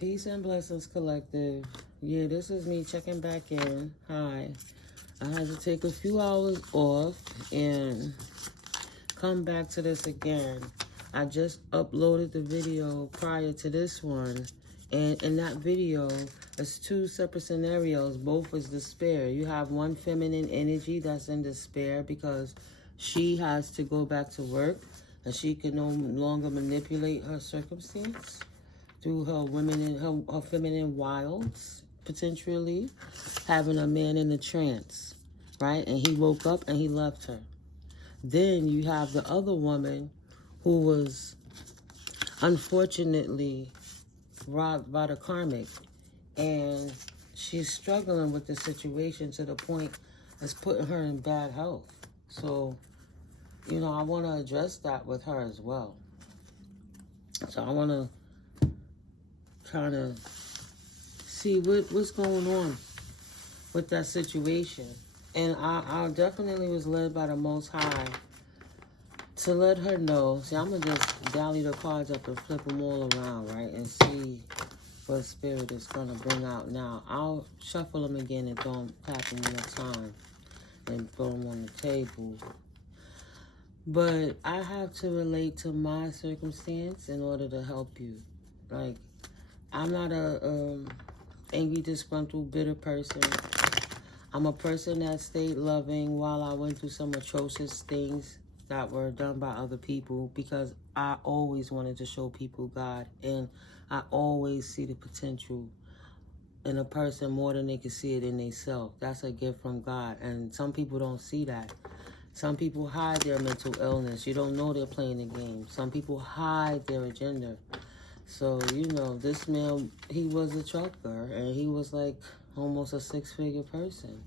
Peace and blessings, collective. Yeah, this is me checking back in. Hi. I had to take a few hours off and come back to this again. I just uploaded the video prior to this one. And in that video, it's two separate scenarios. Both is despair. You have one feminine energy that's in despair because she has to go back to work and she can no longer manipulate her circumstance through her her feminine wilds, potentially having a man in a trance, right? And he woke up and he left her. Then you have the other woman who was unfortunately robbed by the karmic, and she's struggling with the situation to the point that's putting her in bad health. So, you know, I want to address that with her as well. So I want to kind of see what's going on with that situation. And I definitely was led by the Most High to let her know. See, I'm going to just dally the cards up and flip them all around, right? And see what Spirit is going to bring out now. I'll shuffle them again and throw them, tap them one more time and throw them on the table. But I have to relate to my circumstance in order to help you. Like, I'm not a angry, disgruntled, bitter person. I'm a person that stayed loving while I went through some atrocious things that were done by other people, because I always wanted to show people God, and I always see the potential in a person more than they can see it in themselves. That's a gift from God, and some people don't see that. Some people hide their mental illness. You don't know they're playing the game. Some people hide their agenda. So, you know, this man, he was a trucker, and he was like almost a 6-figure person.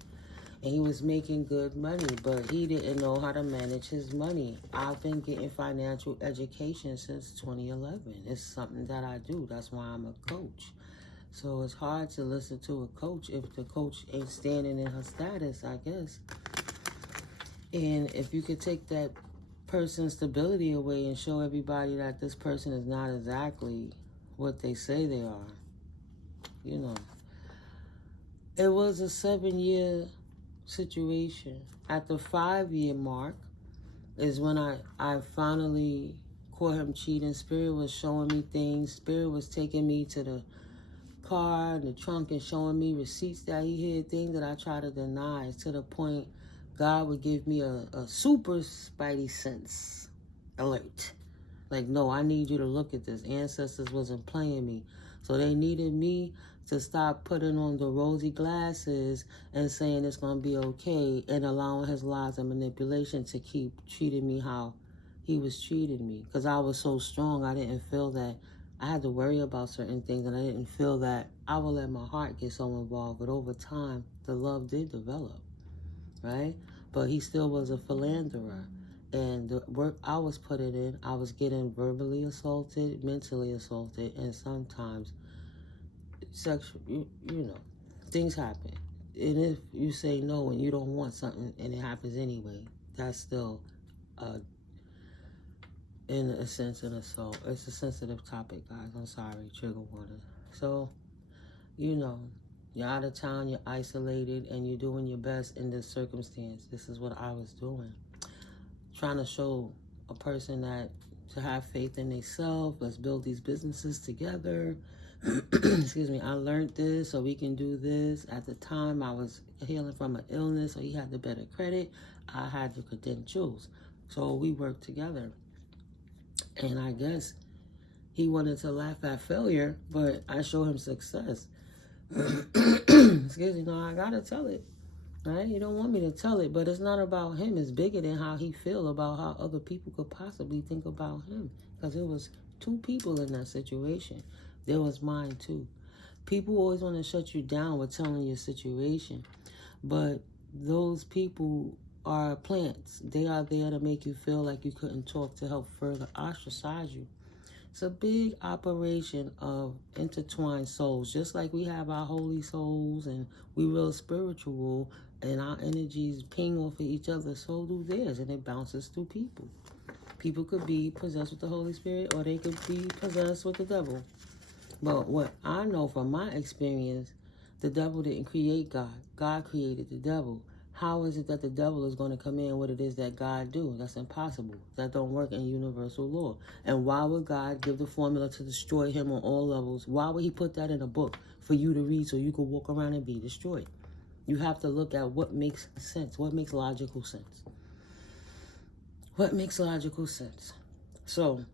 And he was making good money, but he didn't know how to manage his money. I've been getting financial education since 2011. It's something that I do. That's why I'm a coach. So it's hard to listen to a coach if the coach ain't standing in her status, I guess. And if you could take that person's stability away and show everybody that this person is not exactly what they say they are, you know. It was a 7-year situation. At the 5-year mark is when I finally caught him cheating. Spirit was showing me things. Spirit was taking me to the car and the trunk and showing me receipts that he had, things that I tried to deny, to the point God would give me a super spidey sense alert. Like, no, I need you to look at this. Ancestors wasn't playing me. So they needed me to stop putting on the rosy glasses and saying it's going to be okay, and allowing his lies and manipulation to keep treating me how he was treating me. Because I was so strong, I didn't feel that I had to worry about certain things, and I didn't feel that I would let my heart get so involved. But over time, the love did develop, right? But he still was a philanderer. And the work I was putting in, I was getting verbally assaulted, mentally assaulted, and sometimes sexual, you know, things happen. And if you say no and you don't want something and it happens anyway, that's still, in a sense, an assault. It's a sensitive topic, guys. I'm sorry, trigger warning. So, you know, you're out of town, you're isolated, and you're doing your best in this circumstance. This is what I was doing. Trying to show a person that to have faith in themselves. Let's build these businesses together. Excuse me. I learned this so we can do this. At the time, I was healing from an illness, so he had the better credit. I had the credentials. So we worked together. And I guess he wanted to laugh at failure, but I showed him success. Excuse me. No, I got to tell it. Right? You don't want me to tell it, but it's not about him. It's bigger than how he feel about how other people could possibly think about him. Because it was 2 people in that situation. There was mine too. People always want to shut you down with telling your situation. But those people are plants. They are there to make you feel like you couldn't talk, to help further ostracize you. It's a big operation of intertwined souls. Just like we have our holy souls and we real spiritual and our energies ping off of each other, so do theirs, and it bounces through people. People could be possessed with the Holy Spirit, or they could be possessed with the devil. But what I know from my experience, the devil didn't create God. God created the devil. How is it that the devil is going to come in what it is that God do? That's impossible. That don't work in universal law. And why would God give the formula to destroy him on all levels? Why would he put that in a book for you to read so you could walk around and be destroyed? You have to look at what makes sense. What makes logical sense? What makes logical sense? So,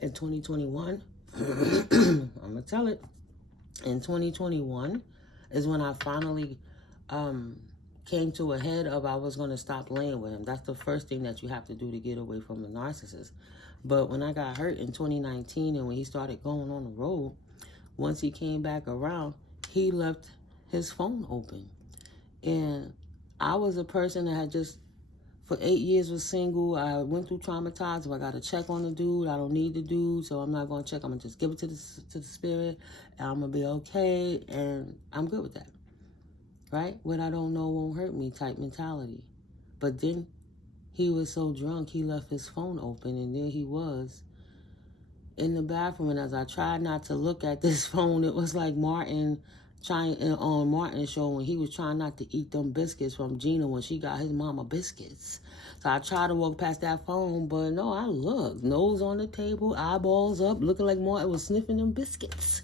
in 2021, I'm going to tell it. In 2021 is when I finally came to a head of I was going to stop laying with him. That's the first thing that you have to do to get away from the narcissist. But when I got hurt in 2019 and when he started going on the road, once he came back around, he left his phone open. And I was a person that had just, for 8 years was single. I went through traumatized. If I got to check on the dude, I don't need the dude, so I'm not going to check. I'm going to just give it to the spirit, and I'm going to be okay, and I'm good with that. Right? What I don't know won't hurt me type mentality. But then he was so drunk, he left his phone open, and there he was in the bathroom. And as I tried not to look at this phone, it was like Martin on Martin's show when he was trying not to eat them biscuits from Gina when she got his mama biscuits. So I tried to walk past that phone, but no, I looked. Nose on the table, eyeballs up, looking like Martin was sniffing them biscuits.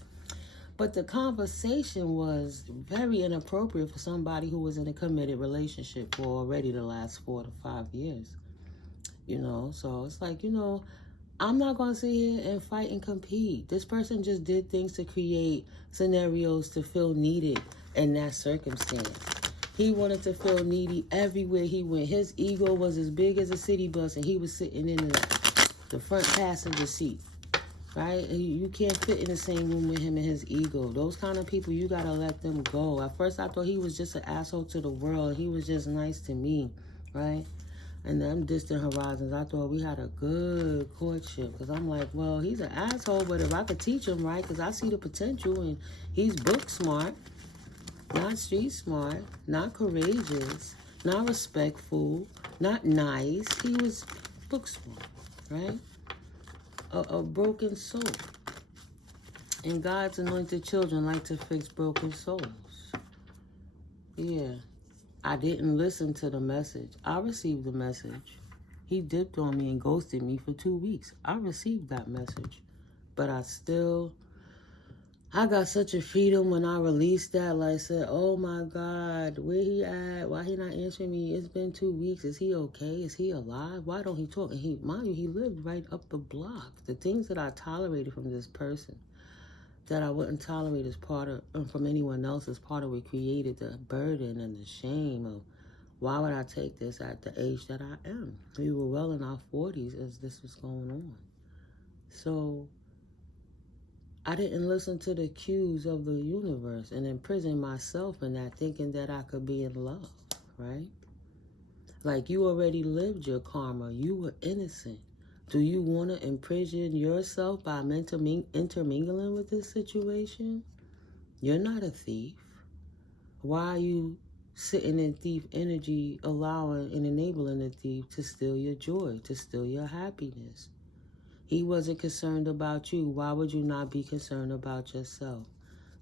But the conversation was very inappropriate for somebody who was in a committed relationship for already the last 4 to 5 years. You know, so it's like, you know, I'm not going to sit here and fight and compete. This person just did things to create scenarios to feel needed in that circumstance. He wanted to feel needy everywhere he went. His ego was as big as a city bus, and he was sitting in the front passenger seat. Right? You can't fit in the same room with him and his ego. Those kind of people, you got to let them go. At first, I thought he was just an asshole to the world. He was just nice to me, right? And them distant horizons, I thought we had a good courtship. Because I'm like, well, he's an asshole, but if I could teach him right, because I see the potential, and he's book smart, not street smart, not courageous, not respectful, not nice. He was book smart, right? A broken soul. And God's anointed children like to fix broken souls. Yeah. I didn't listen to the message. I received the message. He dipped on me and ghosted me for 2 weeks. I received that message. But I got such a freedom when I released that. Like I said, oh my God, where he at? Why he not answering me? It's been 2 weeks. Is he okay? Is he alive? Why don't he talk? And mind you, he lived right up the block. The things that I tolerated from this person that I wouldn't tolerate as part of, from anyone else, as part of what created the burden and the shame of why would I take this at the age that I am? We were well in our 40s as this was going on. So I didn't listen to the cues of the universe and imprison myself in that, thinking that I could be in love, right? Like, you already lived your karma. You were innocent. Do you want to imprison yourself by intermingling with this situation? You're not a thief. Why are you sitting in thief energy, allowing and enabling the thief to steal your joy, to steal your happiness? He wasn't concerned about you. Why would you not be concerned about yourself?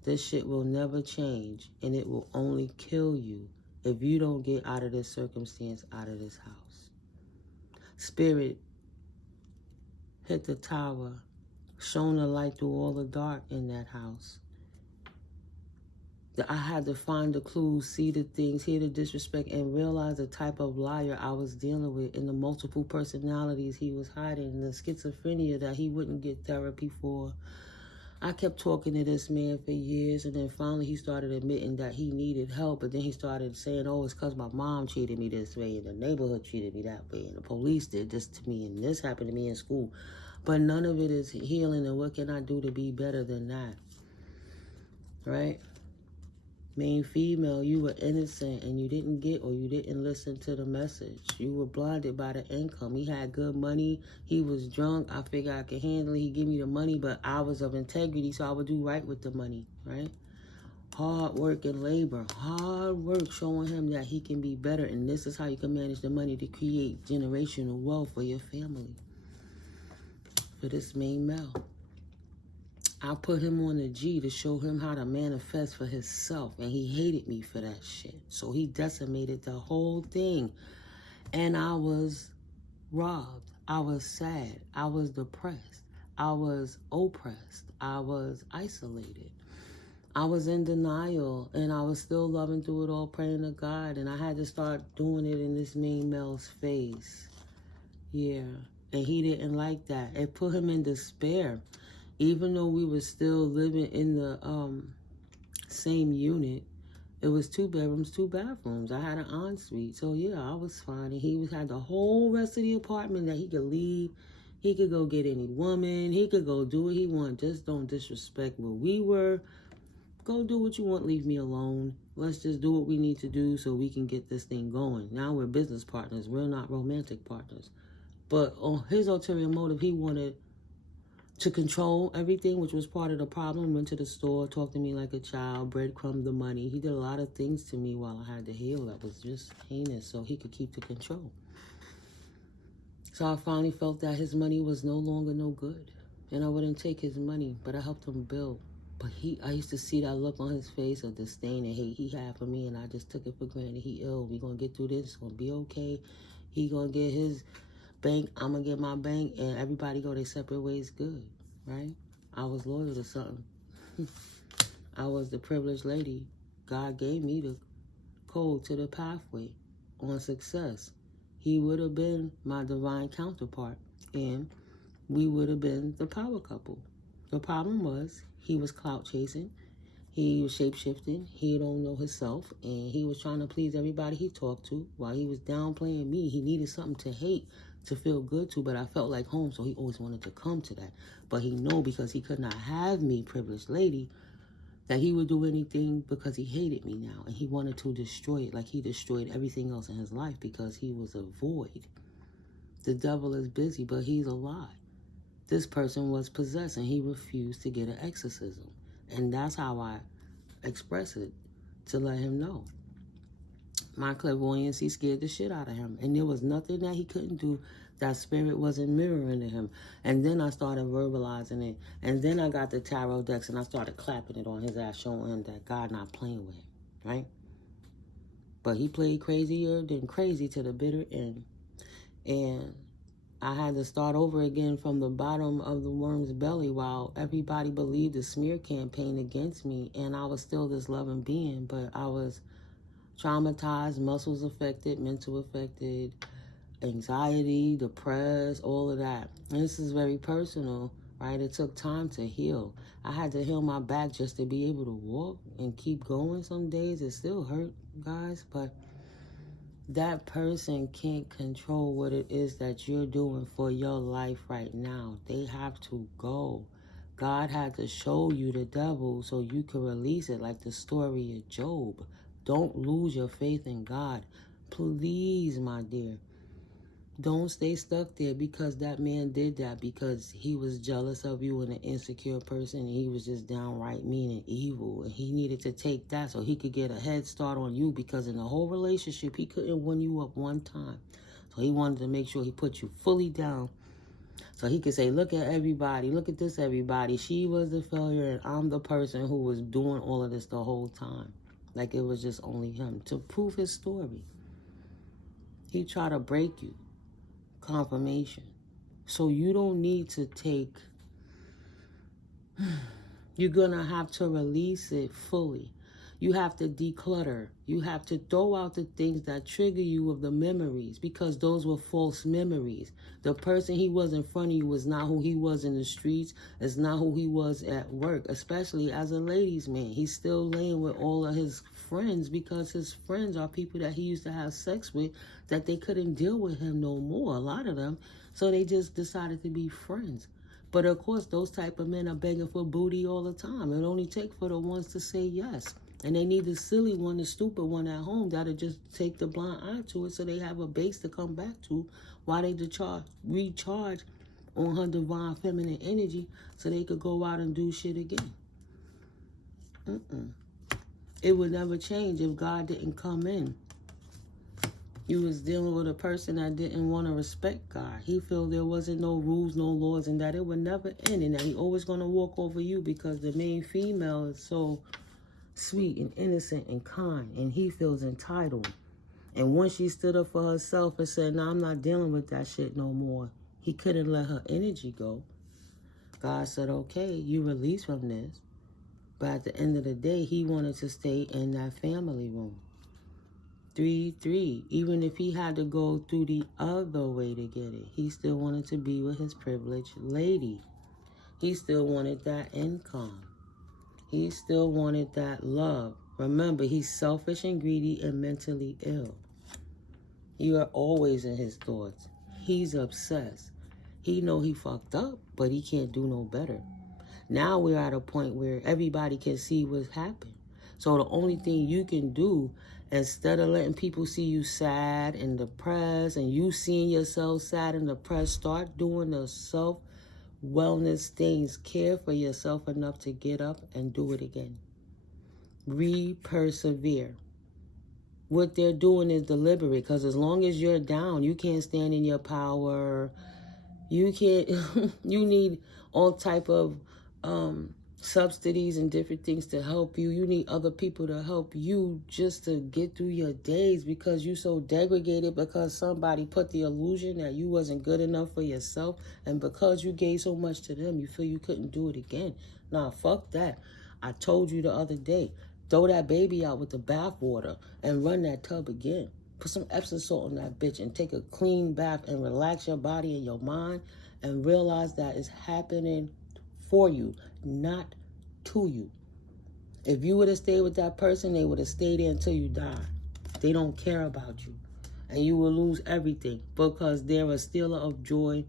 This shit will never change, and it will only kill you if you don't get out of this circumstance, out of this house. Spirit hit the tower, shone the light through all the dark in that house. I had to find the clues, see the things, hear the disrespect, and realize the type of liar I was dealing with, and the multiple personalities he was hiding, and the schizophrenia that he wouldn't get therapy for. I kept talking to this man for years, and then finally he started admitting that he needed help, but then he started saying, oh, it's because my mom treated me this way, and the neighborhood treated me that way, and the police did this to me, and this happened to me in school. But none of it is healing, and what can I do to be better than that? Right? Main female, you were innocent and you didn't get, or you didn't listen to the message. You were blinded by the income. He had good money. He was drunk. I figured I could handle it. He gave me the money, but I was of integrity, so I would do right with the money, right? Hard work and labor. Hard work showing him that he can be better, and this is how you can manage the money to create generational wealth for your family. For this main male. I put him on the G to show him how to manifest for himself, and he hated me for that shit. So he decimated the whole thing, and I was robbed. I was sad. I was depressed. I was oppressed. I was isolated. I was in denial, and I was still loving through it all, praying to God, and I had to start doing it in this main male's face. Yeah, and he didn't like that. It put him in despair. Even though we were still living in the same unit, it was 2 bedrooms, 2 bathrooms. I had an ensuite, so yeah, I was fine. And he had the whole rest of the apartment that he could leave. He could go get any woman. He could go do what he want. Just don't disrespect where we were. Go do what you want. Leave me alone. Let's just do what we need to do so we can get this thing going. Now we're business partners. We're not romantic partners. But on his ulterior motive, he wanted to control everything, which was part of the problem. Went to the store, talked to me like a child, breadcrumbed the money. He did a lot of things to me while I had to heal that was just heinous, so he could keep the control. So I finally felt that his money was no longer no good. And I wouldn't take his money, but I helped him build. But I used to see that look on his face of disdain and hate he had for me, and I just took it for granted. He ill. We gonna get through this. It's gonna be okay. He gonna get his bank, I'm gonna get my bank, and everybody go their separate ways good, right? I was loyal to something. I was the privileged lady. God gave me the code to the pathway on success. He would have been my divine counterpart, and we would have been the power couple. The problem was he was clout chasing. He was shape-shifting. He don't know himself, and he was trying to please everybody he talked to while he was downplaying me. He needed something to hate, to feel good to, but I felt like home, so he always wanted to come to that. But he knew because he could not have me, privileged lady, that he would do anything because he hated me now, and he wanted to destroy it like he destroyed everything else in his life because he was a void. The devil is busy, but he's a lie. This person was possessed, and he refused to get an exorcism. And that's how I express it, to let him know. My clairvoyancy scared the shit out of him. And there was nothing that he couldn't do that spirit wasn't mirroring to him. And then I started verbalizing it. And then I got the tarot decks and I started clapping it on his ass, showing him that God not playing with him, right? But he played crazier than crazy to the bitter end. And I had to start over again from the bottom of the worm's belly while everybody believed the smear campaign against me, and I was still this loving being, but I was traumatized, muscles affected, mental affected, anxiety, depressed, all of that. And this is very personal, right? It took time to heal. I had to heal my back just to be able to walk and keep going. Some days it still hurt, guys, but that person can't control what it is that you're doing for your life right now. They have to go. God had to show you the devil so you could release it, like the story of Job. Don't lose your faith in God. Please, my dear. Don't stay stuck there because that man did that because he was jealous of you and an insecure person. And he was just downright mean and evil. And he needed to take that so he could get a head start on you because in the whole relationship, he couldn't win you up one time. So he wanted to make sure he put you fully down so he could say, look at everybody. Look at this, everybody. She was the failure and I'm the person who was doing all of this the whole time. Like it was just only him to prove his story. He tried to break you. Confirmation. So you don't need to take, you're gonna have to release it fully. You have to declutter. You have to throw out the things that trigger you of the memories because those were false memories. The person he was in front of you was not who he was in the streets. It's not who he was at work, especially as a ladies' man. He's still laying with all of his friends because his friends are people that he used to have sex with that they couldn't deal with him no more, a lot of them. So they just decided to be friends. But of course, those type of men are begging for booty all the time. It only takes for the ones to say yes. And they need the silly one, the stupid one at home that'll just take the blind eye to it so they have a base to come back to while they recharge on her divine feminine energy so they could go out and do shit again. It would never change if God didn't come in You was dealing with a person that didn't want to respect God. He felt there wasn't no rules, no laws, and that it would never end, and that he always going to walk over you because the main female is so sweet and innocent and kind, and he feels entitled. And once she stood up for herself and said, no, I'm not dealing with that shit no more, he couldn't let her energy go. God said, okay, you release from this. But at the end of the day, he wanted to stay in that family room. 3-3. Even if he had to go through the other way to get it, he still wanted to be with his privileged lady. He still wanted that income. He still wanted that love. Remember, he's selfish and greedy and mentally ill. You are always in his thoughts. He's obsessed. He know he fucked up, but he can't do no better. Now we're at a point where everybody can see what's happened. So the only thing you can do, instead of letting people see you sad and depressed and you seeing yourself sad and depressed, start doing the self-wellness things. Care for yourself enough to get up and do it again. Persevere. What they're doing is deliberate, because as long as you're down, you can't stand in your power. You can't, you need all type of subsidies and different things to help you. You need other people to help you just to get through your days, because you're so degraded because somebody put the illusion that you wasn't good enough for yourself, and because you gave so much to them, you feel you couldn't do it again. Nah, fuck that. I told you the other day, throw that baby out with the bath water and run that tub again. Put some Epsom salt on that bitch and take a clean bath and relax your body and your mind and realize that it's happening for you, not to you. If you would have stayed with that person, they would have stayed there until you die. They don't care about you. And you will lose everything because they're a stealer of joy.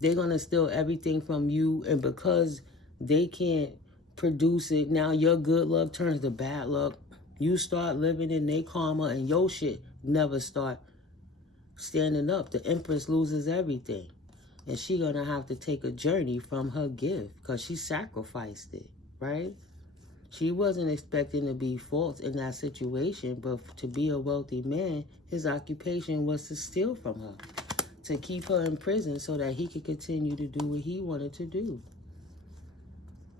They're going to steal everything from you. And because they can't produce it, now your good luck turns to bad luck. You start living in their karma and your shit never start standing up. The Empress loses everything. And she going to have to take a journey from her gift because she sacrificed it, right? She wasn't expecting to be false in that situation, but to be a wealthy man, his occupation was to steal from her, to keep her in prison so that he could continue to do what he wanted to do.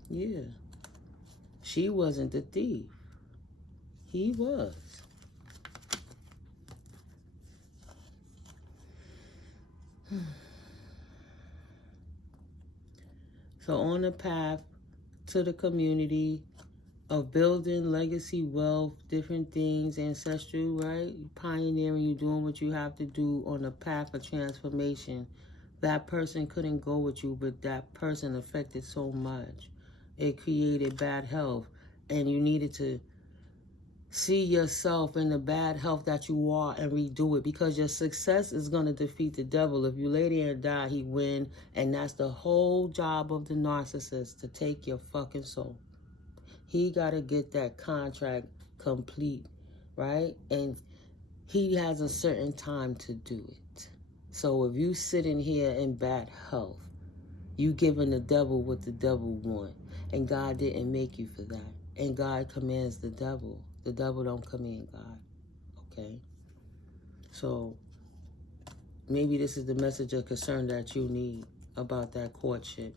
Yeah. She wasn't the thief. He was. So on the path to the community of building legacy wealth, different things, ancestral, right? Pioneering, you doing what you have to do on the path of transformation. That person couldn't go with you, but that person affected so much. It created bad health, and you needed to see yourself in the bad health that you are and redo it, because your success is going to defeat the devil. If you lay there and die, he win, and that's the whole job of the narcissist, to take your fucking soul. He got to get that contract complete, right? And he has a certain time to do it. So if you sitting here in bad health, you giving the devil what the devil want, and God didn't make you for that. And God commands the devil. The devil don't command God, okay? So maybe this is the message of concern that you need about that courtship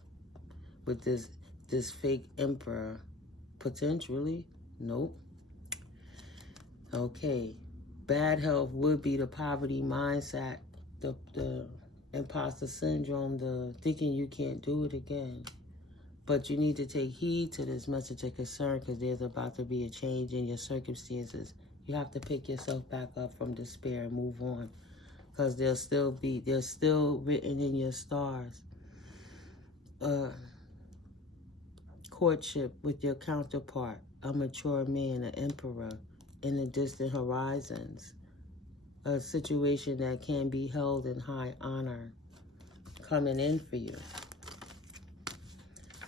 with this fake emperor. Potentially, nope. Okay, bad health would be the poverty mindset, the imposter syndrome, the thinking you can't do it again. But you need to take heed to this message of concern, because there's about to be a change in your circumstances. You have to pick yourself back up from despair and move on, because they're still written in your stars. Courtship with your counterpart, a mature man, an emperor, in the distant horizons. A situation that can be held in high honor coming in for you.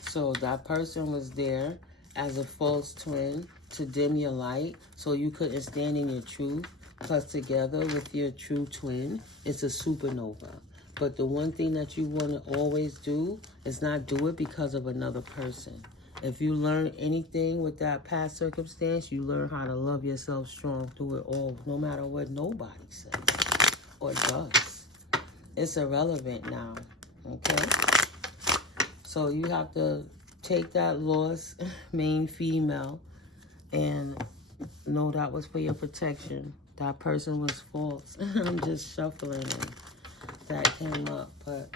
So that person was there as a false twin to dim your light so you couldn't stand in your truth. Plus together with your true twin, it's a supernova. But the one thing that you want to always do is not do it because of another person. If you learn anything with that past circumstance, you learn how to love yourself strong through it all, no matter what nobody says or does. It's irrelevant now, okay? So you have to take that lost main female and know that was for your protection. That person was false. I'm just shuffling and that came up, but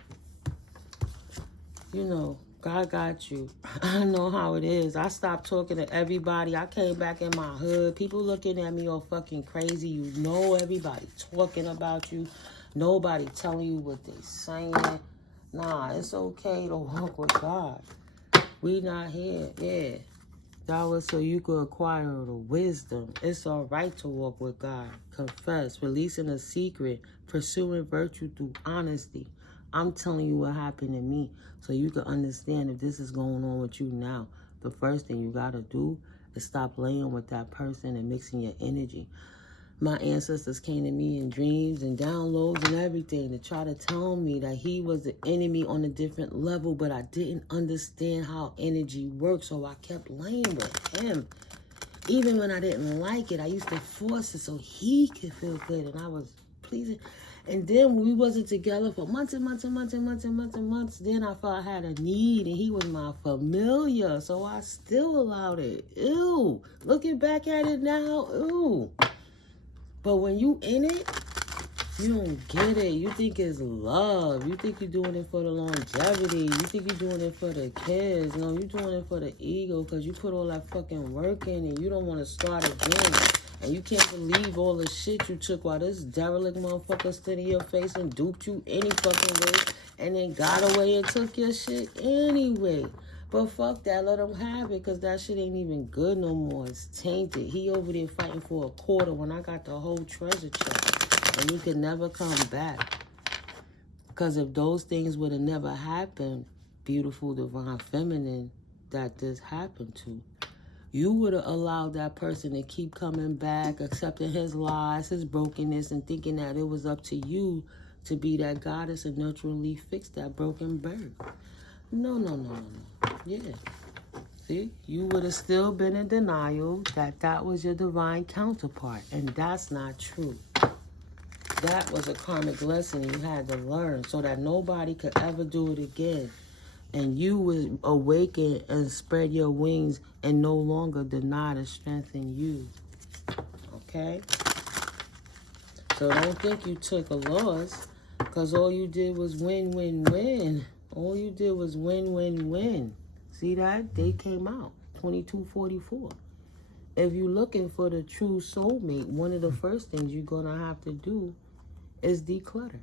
you know, God got you. I know how it is. I stopped talking to everybody. I came back in my hood. People looking at me all fucking crazy. You know everybody talking about you. Nobody telling you what they saying. Nah, it's okay to walk with God. We not here. Yeah. That was so you could acquire the wisdom. It's all right to walk with God. Confess, releasing a secret, pursuing virtue through honesty. I'm telling you what happened to me so you can understand if this is going on with you now. The first thing you got to do is stop laying with that person and mixing your energy. My ancestors came to me in dreams and downloads and everything to try to tell me that he was the enemy on a different level, but I didn't understand how energy works, so I kept laying with him. Even when I didn't like it, I used to force it so he could feel good, and I was pleasing. And then we wasn't together for months and months and months and months and months and months. Then I felt I had a need, and he was my familiar, so I still allowed it. Ew. Looking back at it now, ew. But when you in it, you don't get it. You think it's love. You think you're doing it for the longevity. You think you're doing it for the kids. No, you're doing it for the ego because you put all that fucking work in and you don't want to start again. And you can't believe all the shit you took while this derelict motherfucker stood in your face and duped you any fucking way and then got away and took your shit anyway. But fuck that, let him have it, because that shit ain't even good no more. It's tainted. He over there fighting for a quarter when I got the whole treasure chest. And he could never come back. Because if those things would have never happened, beautiful, divine, feminine, that this happened to, you would have allowed that person to keep coming back, accepting his lies, his brokenness, and thinking that it was up to you to be that goddess and naturally fix that broken bird. No. Yeah. See, you would have still been in denial that that was your divine counterpart, and that's not true. That was a karmic lesson you had to learn so that nobody could ever do it again. And you would awaken and spread your wings and no longer deny the strength in you. Okay? So don't think you took a loss, because all you did was win, win, win. All you did was win, win, win. See that? They came out. 2244. If you're looking for the true soulmate, one of the first things you're going to have to do is declutter.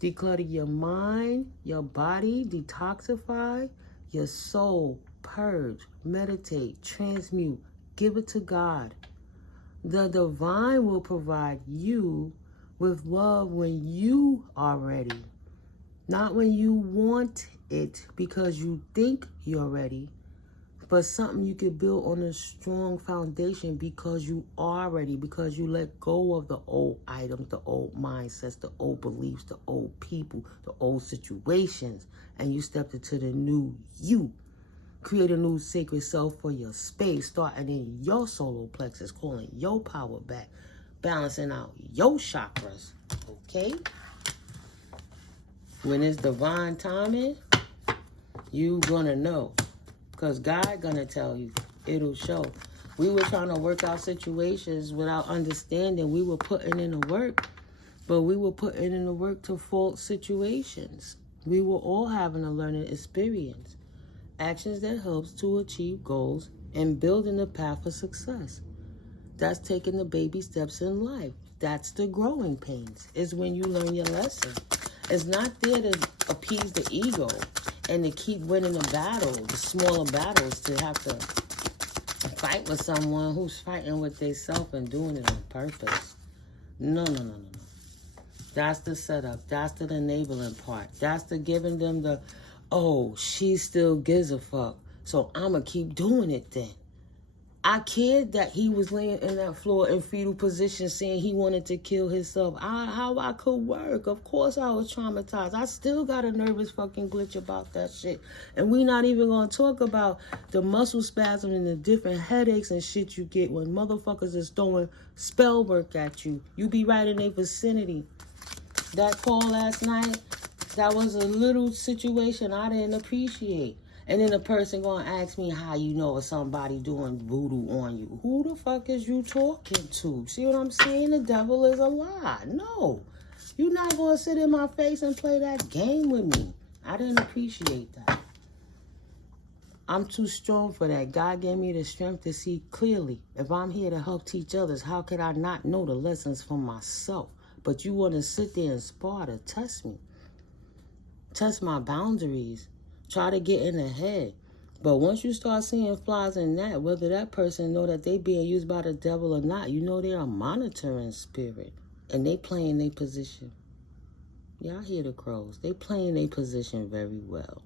Declutter your mind, your body, detoxify your soul, purge, meditate, transmute, give it to God. The divine will provide you with love when you are ready. Not when you want it because you think you're ready, but something you can build on a strong foundation because you are ready, because you let go of the old items, the old mindsets, the old beliefs, the old people, the old situations, and you stepped into the new you. Create a new sacred self for your space, starting in your solar plexus, calling your power back, balancing out your chakras, okay? When it's divine timing, you gonna know. Because God gonna tell you. It'll show. We were trying to work out situations without understanding. We were putting in the work, but we were putting in the work to fault situations. We were all having a learning experience. Actions that helps to achieve goals and building a path for success. That's taking the baby steps in life. That's the growing pains. Is when you learn your lesson. It's not there to appease the ego and to keep winning the battle, the smaller battles, to have to fight with someone who's fighting with themselves and doing it on purpose. No. That's the setup. That's the enabling part. That's the giving them the, oh, she still gives a fuck, so I'm going to keep doing it then. I cared that he was laying in that floor in fetal position saying he wanted to kill himself. How I could work. Of course I was traumatized. I still got a nervous fucking glitch about that shit. And we not even going to talk about the muscle spasm and the different headaches and shit you get when motherfuckers is throwing spell work at you. You be right in their vicinity. That call last night, that was a little situation I didn't appreciate. And then the person gonna ask me how you know if somebody doing voodoo on you. Who the fuck is you talking to? See what I'm saying? The devil is a lie. No. You're not gonna sit in my face and play that game with me. I didn't appreciate that. I'm too strong for that. God gave me the strength to see clearly. If I'm here to help teach others, how could I not know the lessons for myself? But you want to sit there and spar to test me. Test my boundaries. Try to get in the head. But once you start seeing flaws in that, whether that person know that they being used by the devil or not, you know they're a monitoring spirit. And they playing their position. Y'all hear the crows. They playing their position very well.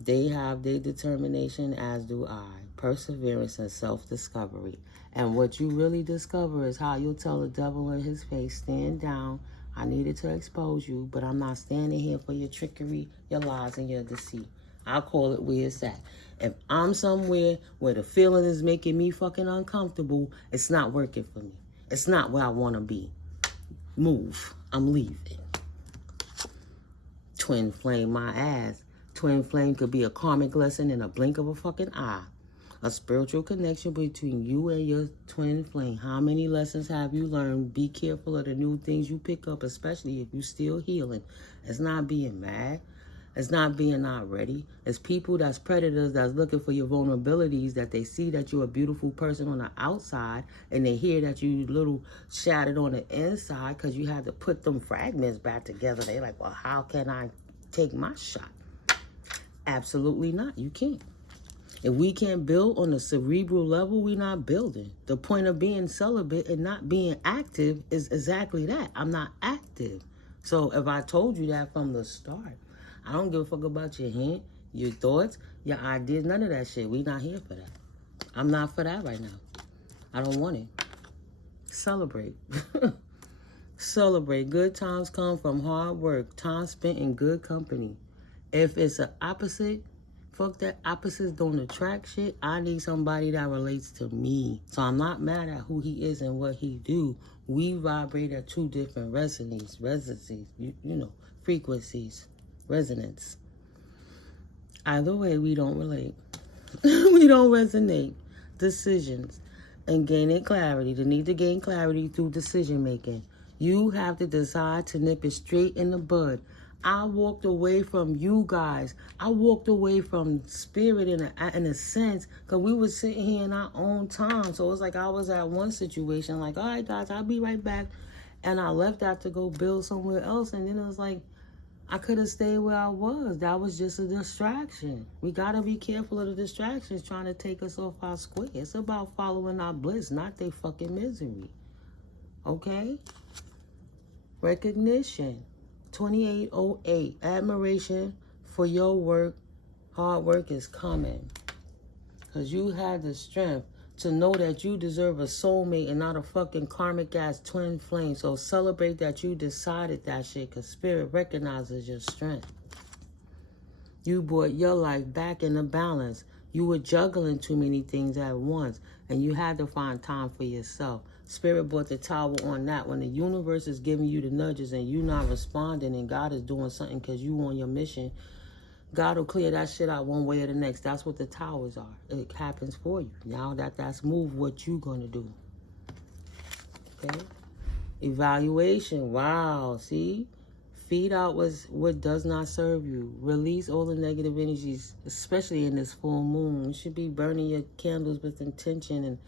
They have their determination, as do I. Perseverance and self-discovery. And what you really discover is how you'll tell the devil in his face, stand down. I needed to expose you, but I'm not standing here for your trickery, your lies, and your deceit. I'll call it where it's at. If I'm somewhere where the feeling is making me fucking uncomfortable, it's not working for me. It's not where I want to be. Move. I'm leaving. Twin flame my ass. Twin flame could be a karmic lesson in a blink of a fucking eye. A spiritual connection between you and your twin flame. How many lessons have you learned? Be careful of the new things you pick up, especially if you're still healing. It's not being mad. It's not being not ready. It's people that's predators that's looking for your vulnerabilities, that they see that you're a beautiful person on the outside and they hear that you little shattered on the inside because you had to put them fragments back together. They like, well, how can I take my shot? Absolutely not. You can't. If we can't build on a cerebral level, we're not building. The point of being celibate and not being active is exactly that. I'm not active. So if I told you that from the start, I don't give a fuck about your hint, your thoughts, your ideas, none of that shit. We not here for that. I'm not for that right now. I don't want it. Celebrate. Celebrate. Good times come from hard work, time spent in good company. If it's an opposite, fuck that. Opposites don't attract shit. I need somebody that relates to me. So I'm not mad at who he is and what he do. We vibrate at two different resonances, frequencies, resonance. Either way, we don't relate. We don't resonate. Decisions and gaining clarity. The need to gain clarity through decision making. You have to decide to nip it straight in the bud. I walked away from you guys. I walked away from spirit in a sense, because we were sitting here in our own time. So it's like I was at one situation, like, all right, guys, I'll be right back. And I left that to go build somewhere else. And then it was like, I could have stayed where I was. That was just a distraction. We got to be careful of the distractions trying to take us off our square. It's about following our bliss, not their fucking misery. Okay? Recognition. 2808. Admiration for your work. Hard work is coming. Because you had the strength to know that you deserve a soulmate and not a fucking karmic ass twin flame. So celebrate that you decided that shit, because spirit recognizes your strength. You brought your life back into balance. You were juggling too many things at once, and you had to find time for yourself. Spirit brought the tower on that. When the universe is giving you the nudges and you not responding, and God is doing something because you on your mission, God will clear that shit out one way or the next. That's what the towers are. It happens for you. Now that's move what you gonna do. Okay? Evaluation. Wow. See? Feed out what does not serve you. Release all the negative energies, especially in this full moon. You should be burning your candles with intention and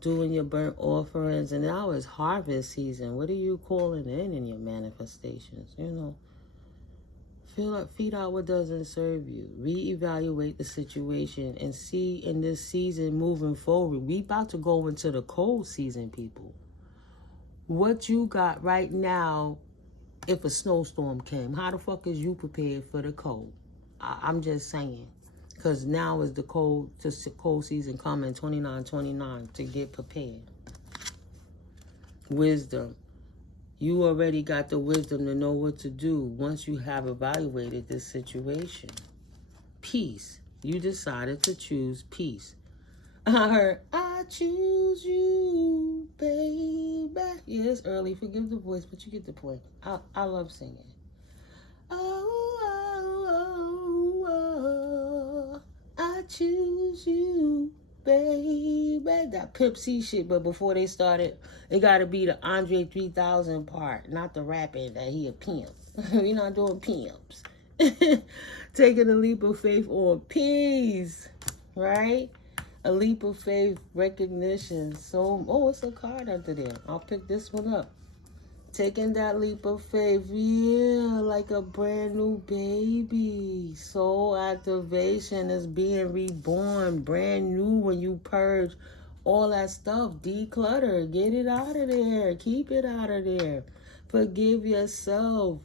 doing your burnt offerings. And now is harvest season. What are you calling in your manifestations? Feed out what doesn't serve you. Reevaluate the situation and see in this season moving forward. We about to go into the cold season, people. What you got right now, if a snowstorm came, how the fuck is you prepared for the cold? I'm just saying. Because now is the cold season coming, 29/29, to get prepared. Wisdom. You already got the wisdom to know what to do once you have evaluated this situation. Peace. You decided to choose peace. I heard, I choose you, baby. Yeah, it's early. Forgive the voice, but you get the point. I love singing. Oh, oh, oh, oh, I choose you, baby. That Pimp C shit, but before they started, it got to be the Andre 3000 part, not the rapping that he a pimp. We're not doing pimps. Taking a leap of faith on peace, right? A leap of faith, recognition. So, oh, it's a card under there. I'll pick this one up. Taking that leap of faith, yeah, like a brand new baby. Soul activation is being reborn, brand new when you purge all that stuff. Declutter, get it out of there. Keep it out of there. Forgive yourself.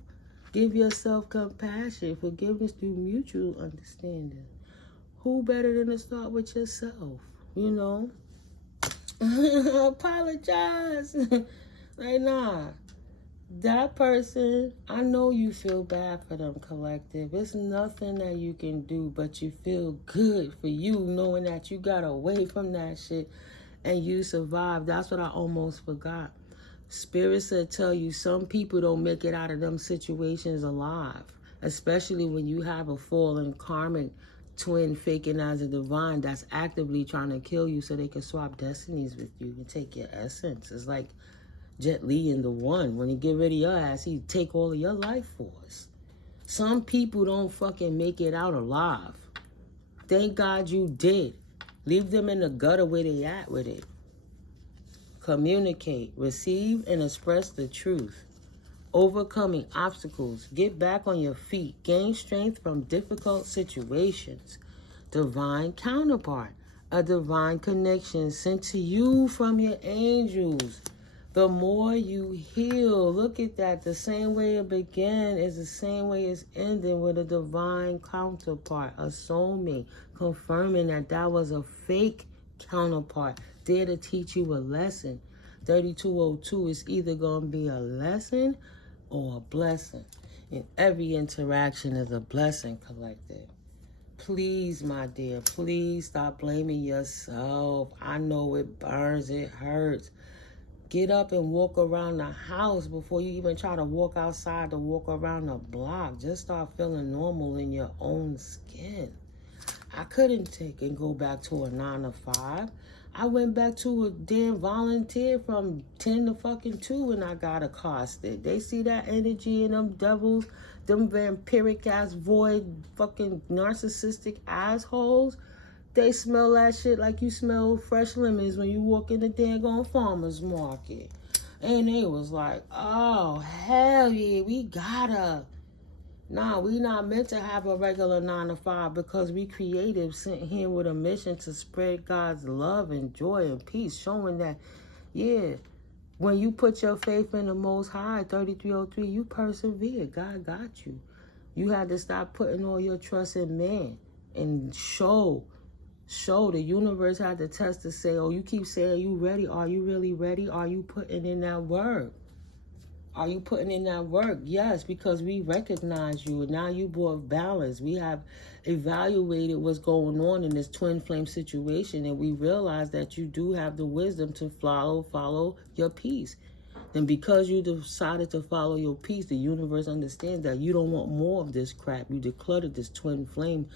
Give yourself compassion. Forgiveness through mutual understanding. Who better than to start with yourself, you know? Apologize. Like, nah. That person, I know you feel bad for them, collective. It's nothing that you can do, but you feel good for you knowing that you got away from that shit and you survived. That's what I almost forgot. Spirit said tell you some people don't make it out of them situations alive, especially when you have a fallen karmic twin faking as a divine that's actively trying to kill you so they can swap destinies with you and take your essence. It's like Jet Li in The One. When he get rid of your ass, he take all of your life force. Some people don't fucking make it out alive. Thank God you did. Leave them in the gutter where they at with it. Communicate, receive, and express the truth. Overcoming obstacles. Get back on your feet. Gain strength from difficult situations. Divine counterpart. A divine connection sent to you from your angels. The more you heal, look at that. The same way it began is the same way it's ending with a divine counterpart, a soulmate, confirming that that was a fake counterpart there to teach you a lesson. 3202 is either going to be a lesson or a blessing. And every interaction is a blessing, collective. Please, my dear, please stop blaming yourself. I know it burns, it hurts. Get up and walk around the house before you even try to walk outside to walk around the block. Just start feeling normal in your own skin. I couldn't take and go back to a 9 to 5. I went back to a damn volunteer from 10 to fucking 2 and I got accosted. They see that energy in them devils, them vampiric ass void fucking narcissistic assholes. They smell that shit like you smell fresh lemons when you walk in the daggone farmer's market. And they was like, oh, hell yeah, we gotta. Nah, we not meant to have a regular 9 to 5 because we creative sent here with a mission to spread God's love and joy and peace, showing that, yeah, when you put your faith in the Most High, 3303, you persevere. God got you. You had to stop putting all your trust in man and show the universe had to test to say, oh, you keep saying you ready. Are you really ready? Are you putting in that work? Are you putting in that work? Yes, because we recognize you. And now you brought balance. We have evaluated what's going on in this twin flame situation. And we realize that you do have the wisdom to follow your peace. Then because you decided to follow your peace, the universe understands that you don't want more of this crap. You decluttered this twin flame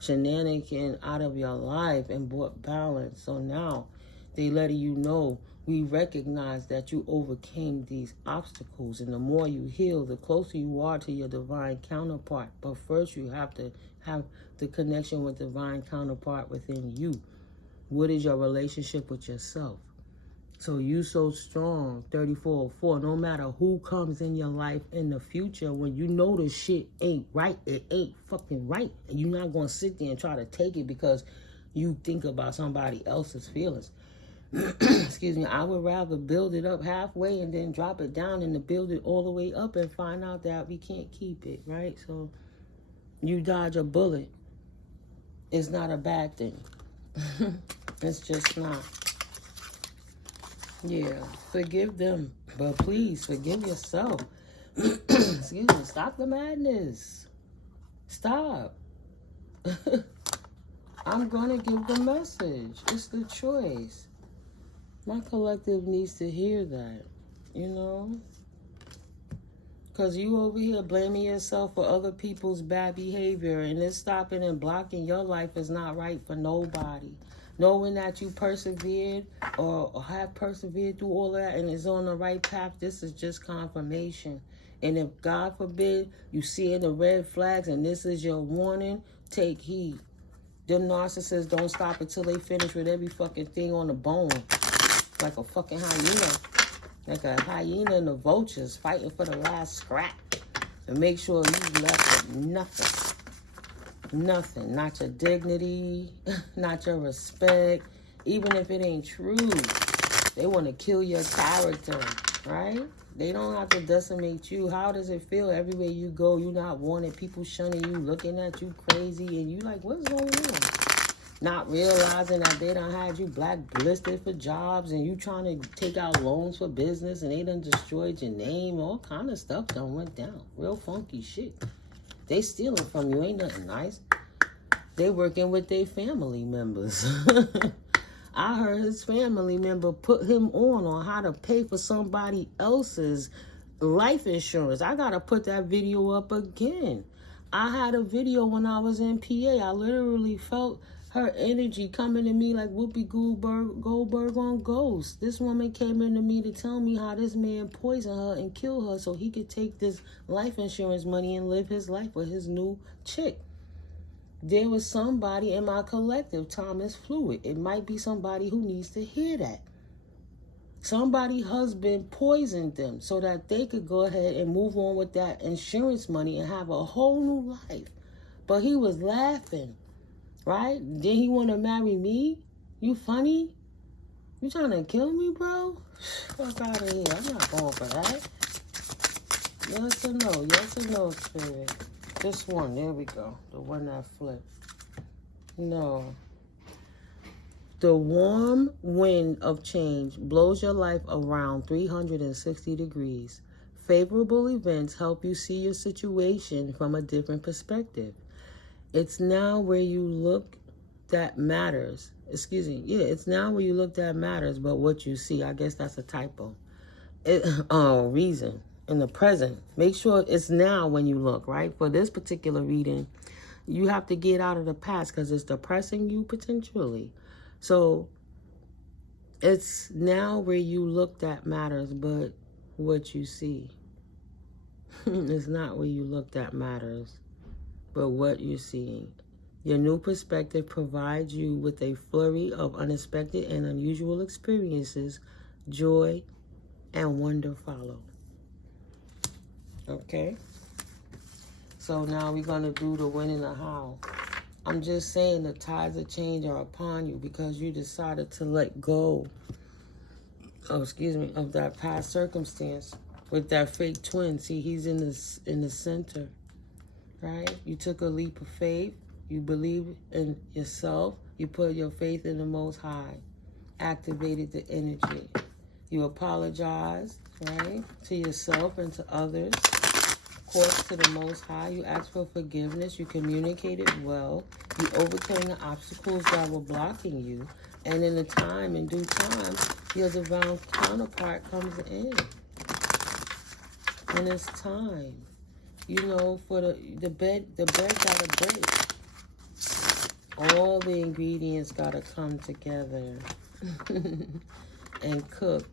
shenanigan out of your life and brought balance. So now they letting you know, we recognize that you overcame these obstacles, and the more you heal, the closer you are to your divine counterpart. But first you have to have the connection with divine counterpart within you. What is your relationship with yourself? So you so strong, 3404, no matter who comes in your life in the future, when you know the shit ain't right, it ain't fucking right. And you're not going to sit there and try to take it because you think about somebody else's feelings. Excuse me, I would rather build it up halfway and then drop it down and to build it all the way up and find out that we can't keep it, right? So you dodge a bullet. is not a bad thing. It's just not. Yeah, forgive them, but please forgive yourself. Excuse me, stop the madness. Stop. I'm gonna give the message. It's the choice. My collective needs to hear that, you know? Because you over here blaming yourself for other people's bad behavior, and it's stopping and blocking your life is not right for nobody. Knowing that you persevered or have persevered through all of that and is on the right path, this is just confirmation. And if, God forbid, you see the red flags and this is your warning, take heed. Them narcissists don't stop until they finish with every fucking thing on the bone. Like a fucking hyena. Like a hyena and the vultures fighting for the last scrap. And make sure you left with nothing. Nothing. Not your dignity. Not your respect. Even if it ain't true. They want to kill your character. Right? They don't have to decimate you. How does it feel everywhere you go? You not wanted. People shunning you. Looking at you crazy. And you like, what's going on? Not realizing that they done had you blacklisted for jobs and you trying to take out loans for business and they done destroyed your name. All kind of stuff done went down. Real funky shit. They stealing from you. Ain't nothing nice. They working with their family members. I heard his family member put him on how to pay for somebody else's life insurance. I got to put that video up again. I had a video when I was in PA. I literally felt her energy coming to me like Whoopi Goldberg on Ghost. This woman came into me to tell me how this man poisoned her and killed her so he could take this life insurance money and live his life with his new chick. There was somebody in my collective, time is fluid. It might be somebody who needs to hear that. Somebody's husband poisoned them so that they could go ahead and move on with that insurance money and have a whole new life. But he was laughing. Right? Did he want to marry me? You funny? You trying to kill me, bro? Fuck out of here. I'm not going for that. Yes or no? Yes or no, spirit? This one. There we go. The one that flipped. No. The warm wind of change blows your life around 360 degrees. Favorable events help you see your situation from a different perspective. It's now where you look that matters. Excuse me. Yeah, it's now where you look that matters, but what you see. I guess that's a typo. Reason. In the present. Make sure it's now when you look, right? For this particular reading, you have to get out of the past because it's depressing you potentially. So, it's now where you look that matters, but what you see. It's not where you look that matters, but what you're seeing. Your new perspective provides you with a flurry of unexpected and unusual experiences. Joy and wonder follow. Okay? So now we're going to do the when and the how. I'm just saying the tides of change are upon you because you decided to let go of that past circumstance with that fake twin. See, he's in the center. Right? You took a leap of faith. You believe in yourself. You put your faith in the Most High. Activated the energy. You apologized, right? To yourself and to others. Of course, to the Most High. You asked for forgiveness. You communicated well. You overcame the obstacles that were blocking you. And in due time, your divine counterpart comes in. And it's time. You know, for the bread gotta break. All the ingredients gotta come together and cook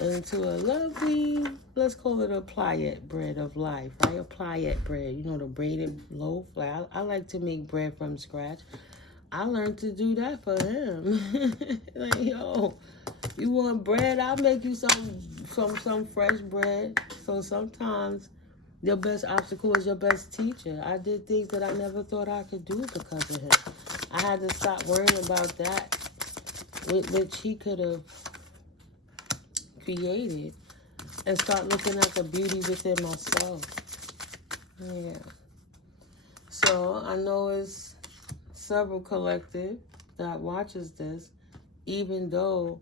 into a lovely, let's call it a pliant bread of life, right? A pliant bread. You know, the braided loaf. I like to make bread from scratch. I learned to do that for him. Like, yo, you want bread? I'll make you some fresh bread. So sometimes your best obstacle is your best teacher. I did things that I never thought I could do because of him. I had to stop worrying about that, which he could have created, and start looking at the beauty within myself. Yeah. So I know it's several collective that watches this, even though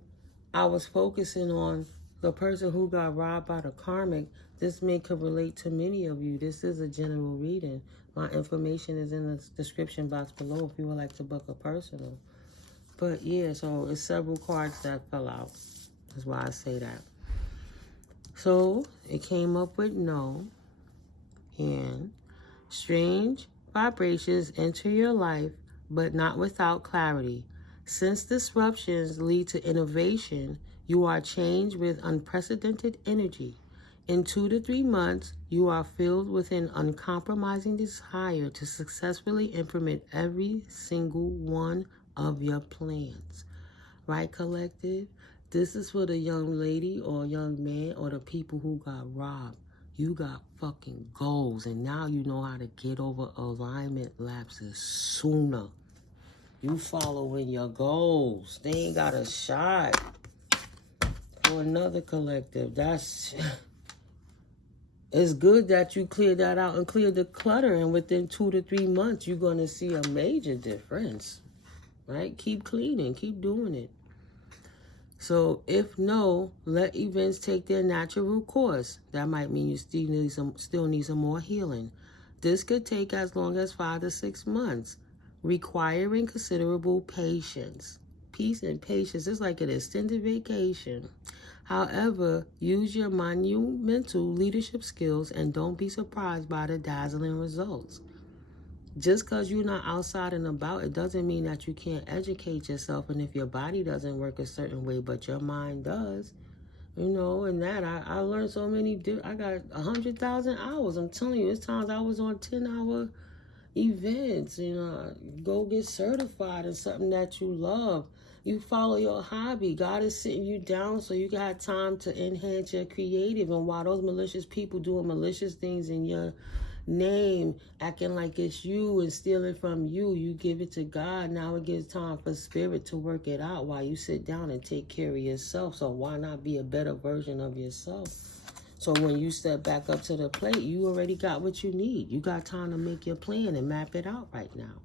I was focusing on the person who got robbed by the karmic, this may could relate to many of you. This is a general reading. My information is in the description box below if you would like to book a personal. But yeah, so it's several cards that fell out. That's why I say that. So it came up with no. And strange vibrations enter your life, but not without clarity. Since disruptions lead to innovation, you are changed with unprecedented energy. In 2 to 3 months, you are filled with an uncompromising desire to successfully implement every single one of your plans. Right, collective? This is for the young lady or young man or the people who got robbed. You got fucking goals, and now you know how to get over alignment lapses sooner. You following your goals. They ain't got a shot. For another collective, that's... It's good that you cleared that out and cleared the clutter, and within 2 to 3 months, you're going to see a major difference, right? Keep cleaning. Keep doing it. So if no, let events take their natural course. That might mean you still need some more healing. This could take as long as 5 to 6 months, requiring considerable patience. Peace and patience is like an extended vacation. However, use your monumental leadership skills and don't be surprised by the dazzling results. Just because you're not outside and about, it doesn't mean that you can't educate yourself. And if your body doesn't work a certain way, but your mind does, you know, and that, I learned so many, I got 100,000 hours. I'm telling you, there's times I was on 10-hour events, you know, go get certified in something that you love. You follow your hobby. God is sitting you down so you got time to enhance your creative. And while those malicious people doing malicious things in your name, acting like it's you and stealing from you, you give it to God. Now it gives time for spirit to work it out while you sit down and take care of yourself. So why not be a better version of yourself? So when you step back up to the plate, you already got what you need. You got time to make your plan and map it out right now.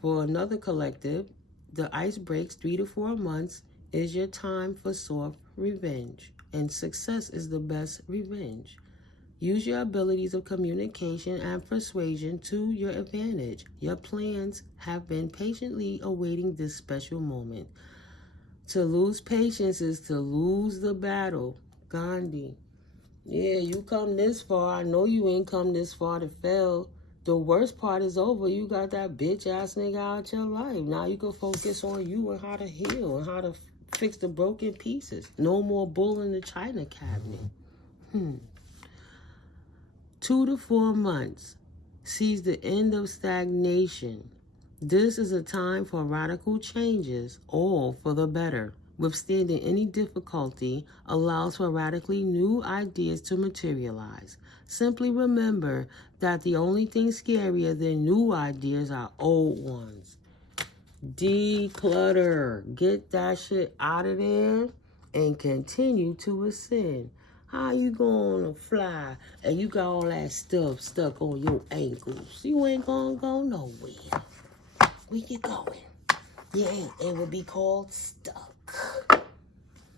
For another collective, the ice breaks 3 to 4 months is your time for soft revenge. And success is the best revenge. Use your abilities of communication and persuasion to your advantage. Your plans have been patiently awaiting this special moment. To lose patience is to lose the battle. Gandhi. Yeah, you come this far. I know you ain't come this far to fail. The worst part is over. You got that bitch ass nigga out your life. Now you can focus on you and how to heal and how to fix the broken pieces. No more bull in the china cabinet. 2 to 4 months sees the end of stagnation. This is a time for radical changes, all for the better. Withstanding any difficulty allows for radically new ideas to materialize. Simply remember that the only thing scarier than new ideas are old ones. Declutter. Get that shit out of there and continue to ascend. How you gonna fly and you got all that stuff stuck on your ankles? You ain't gonna go nowhere. Where you going? Yeah, it would be called stuck. As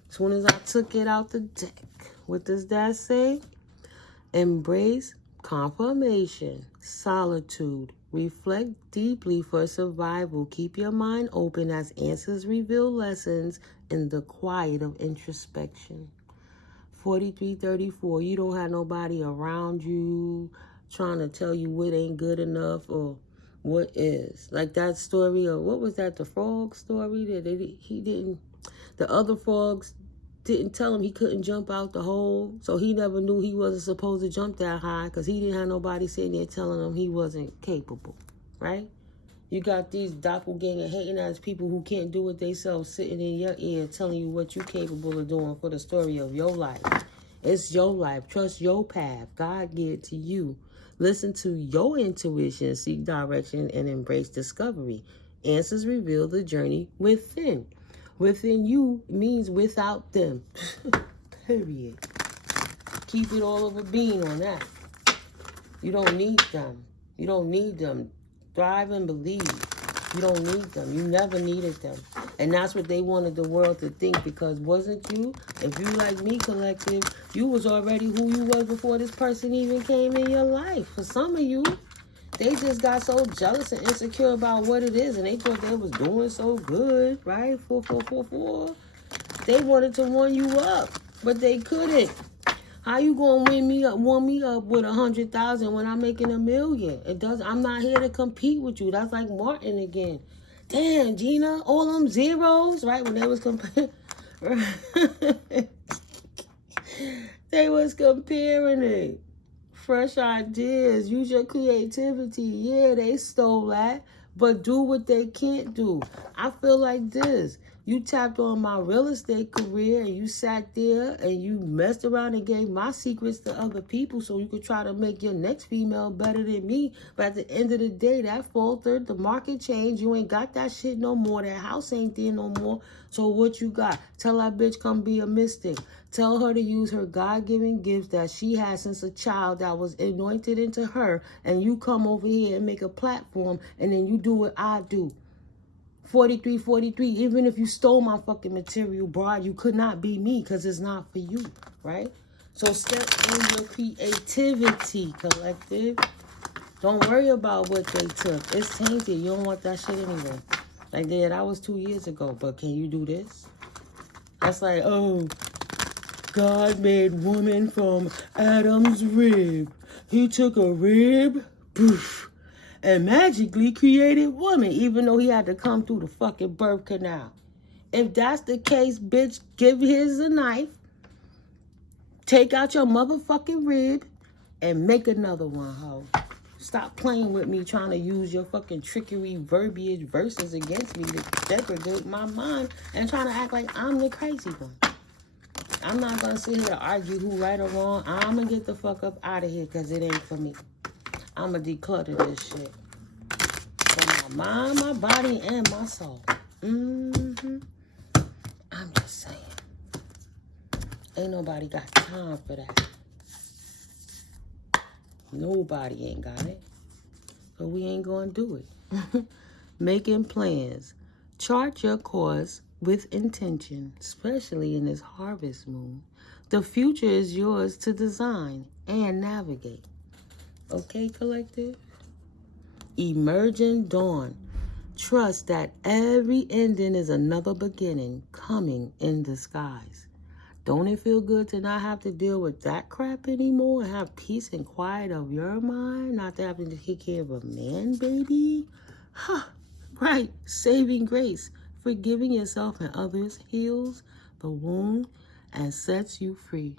soon as I took it out the deck, what does that say? Embrace confirmation, solitude, reflect deeply for survival. Keep your mind open as answers reveal lessons in the quiet of introspection. 4334, you don't have nobody around you trying to tell you what ain't good enough or what is. Like that story of, what was that, the frog story? That the other frogs didn't tell him he couldn't jump out the hole, so he never knew he wasn't supposed to jump that high because he didn't have nobody sitting there telling him he wasn't capable, right? You got these doppelganger hating ass people who can't do it themselves sitting in your ear telling you what you're capable of doing for the story of your life. It's your life. Trust your path. God gave it to you. Listen to your intuition, seek direction, and embrace discovery. Answers reveal the journey within. Within you means without them. Period. Keep it all over being on that. You don't need them. You don't need them. Thrive and believe. You don't need them. You never needed them. And that's what they wanted the world to think, because wasn't you? If you like me, collective, you was already who you was before this person even came in your life. For some of you, they just got so jealous and insecure about what it is, and they thought they was doing so good, right? 4. They wanted to warm you up, but they couldn't. How you gonna warm me up with 100,000 when I'm making $1 million? I'm not here to compete with you. That's like Martin again. Damn, Gina, all them zeros, right? When they was comparing, they was comparing it. Fresh ideas, use your creativity. Yeah, they stole that, but do what they can't do. I feel like this. You tapped on my real estate career and you sat there and you messed around and gave my secrets to other people so you could try to make your next female better than me. But at the end of the day, that faltered. The market changed. You ain't got that shit no more. That house ain't there no more. So what you got? Tell that bitch come be a mystic. Tell her to use her God-given gifts that she has since a child that was anointed into her. And you come over here and make a platform and then you do what I do. 43, even if you stole my fucking material, broad, you could not be me because it's not for you, right? So step in your creativity, collective. Don't worry about what they took. It's tainted. You don't want that shit anyway. Like, yeah, that was 2 years ago, but can you do this? That's like, oh, God made woman from Adam's rib. He took a rib, poof, and magically created woman, even though he had to come through the fucking birth canal. If that's the case, bitch, give his a knife, take out your motherfucking rib, and make another one, hoe. Stop playing with me, trying to use your fucking trickery, verbiage, verses against me to degradate my mind and trying to act like I'm the crazy one. I'm not going to sit here to argue who right or wrong. I'm going to get the fuck up out of here because it ain't for me. I'm going to declutter this shit. For my mind, my body, and my soul. I'm just saying. Ain't nobody got time for that. Nobody ain't got it. So we ain't going to do it. Making plans. Chart your course with intention, especially in this harvest moon. The future is yours to design and navigate. Okay, collective? Emerging dawn. Trust that every ending is another beginning coming in disguise. Don't it feel good to not have to deal with that crap anymore and have peace and quiet of your mind? Not to have to take care of a man, baby? Huh, right. Saving grace. Forgiving yourself and others heals the wound and sets you free.